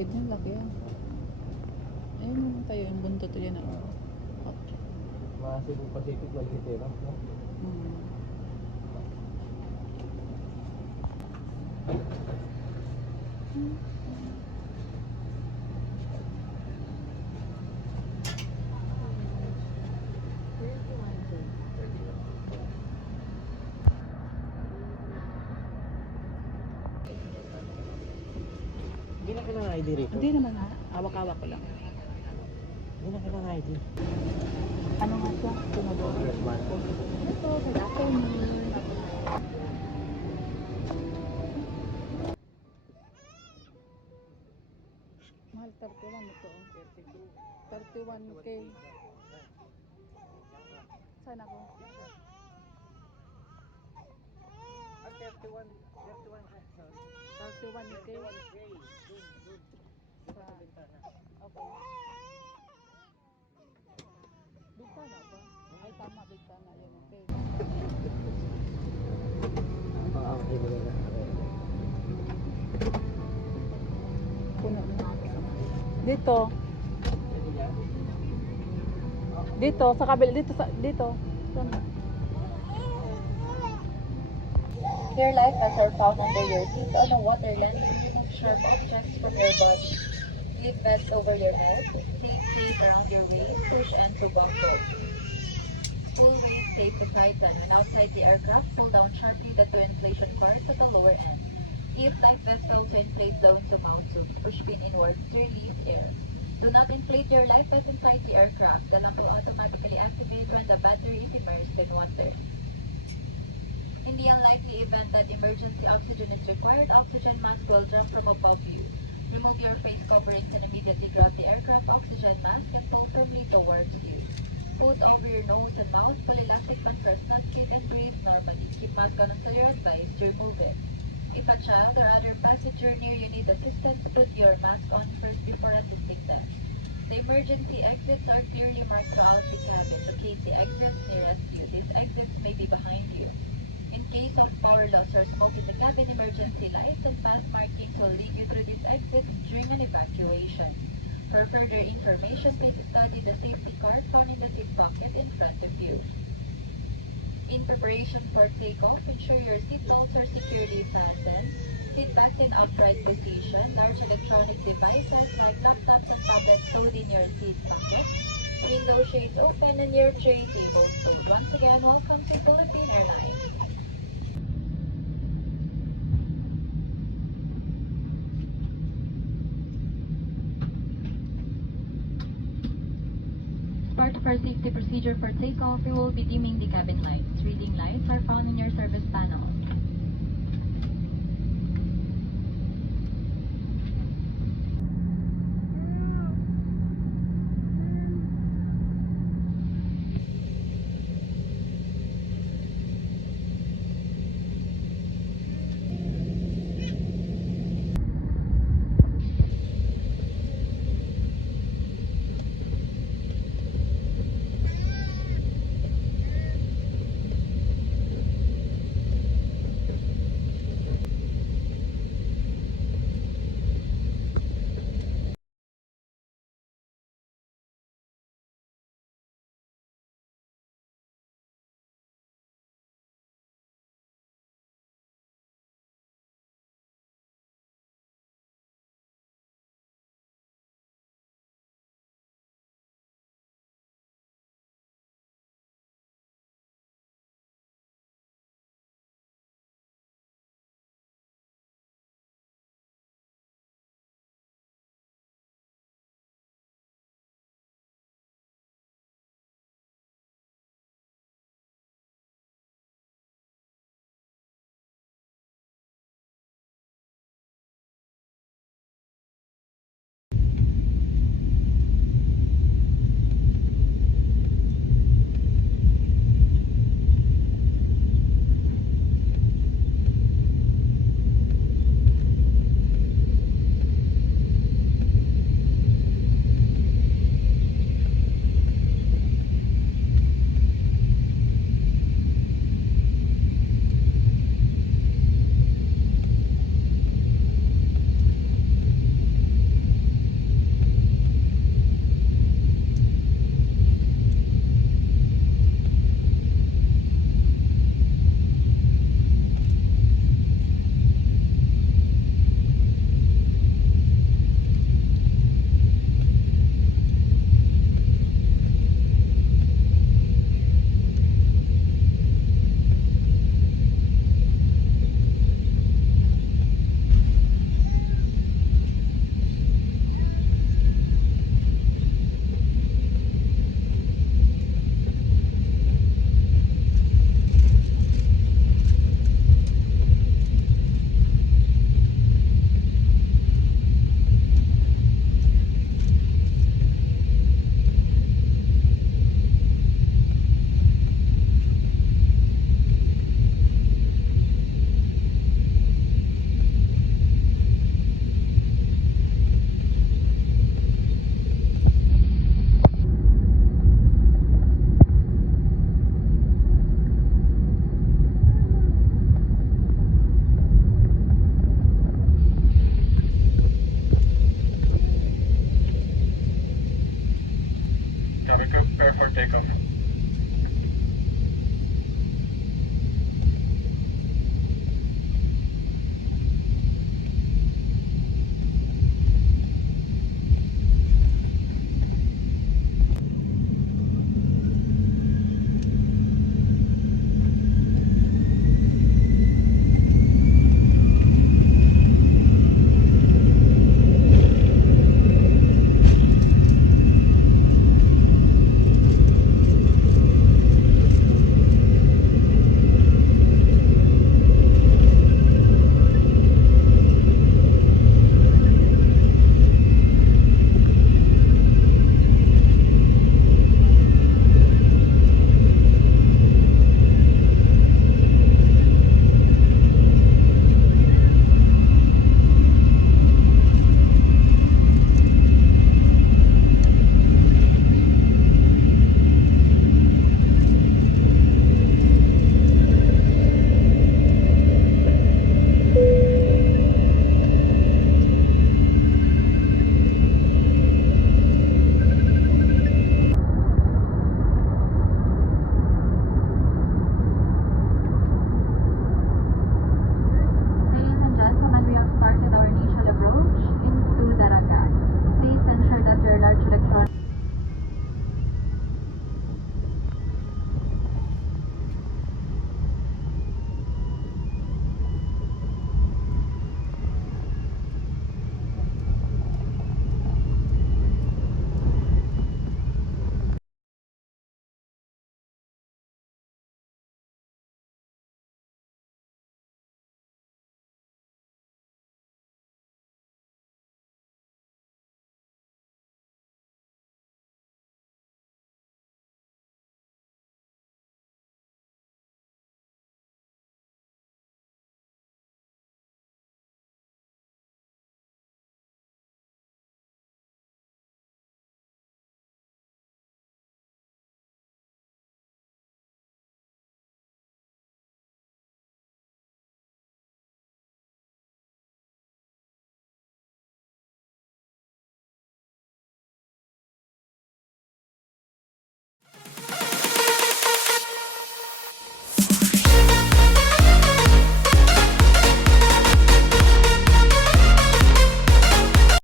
bukid niya, laki yan. Ayun naman tayo, yung buntot yan. Mga Cebu Pacific, maliit eh, no? Hindi na kailangan ID rito. Hindi naman ha, awak-awak ko lang. Hindi na kailangan ID. Ano nga siya? Tumodoro. Ito, good afternoon. Mahal 31 ito. 31K. Saan ako? 31K. Sa okay. Bigtana ba? Ay tama, bigtana yun. Okay. Okay mo na. Puno na. Dito. Dito sa kabila, dito. Saan? Your life vest are found under your seat on a waterland to remove sharp objects from your body. Slip vests over your head. Tape tape around your waist. Push and to buckle. Pull waist tape to tighten. When outside the aircraft, pull down sharply the two inflation cords at the lower end. If life vest also inflates down to mouth suit, push pin inwards to release air. Do not inflate your life vest inside the aircraft. The lamp will automatically activate when the battery is immersed in water. In the unlikely event that emergency oxygen is required, oxygen mask will jump from above you. Remove your face coverings and immediately grab the aircraft oxygen mask and pull firmly towards you. Put over your nose and mouth, pull elastic band first not kit and breathe normally. Keep mask on until you're advised to remove it. If a child or other passenger near you need assistance, put your mask on first before assisting them. The emergency exits are clearly marked throughout the cabin. Locate the exits nearest you. These exits may be behind you. In case of power loss or smoke in the cabin, emergency lights and fast markings will lead you through these exits during an evacuation. For further information, please study the safety card found in the seat pocket in front of you. In preparation for takeoff, ensure your seat belts are securely fastened. Sit back in upright position. Large electronic devices like laptops and tablets stowed in your seat pocket. Window shades open and your tray table stowed. Once again, welcome to Philippine Airlines. Part of our safety procedure for takeoff, we will be dimming the cabin lights. Reading lights are found in your service panel. clear for takeoff.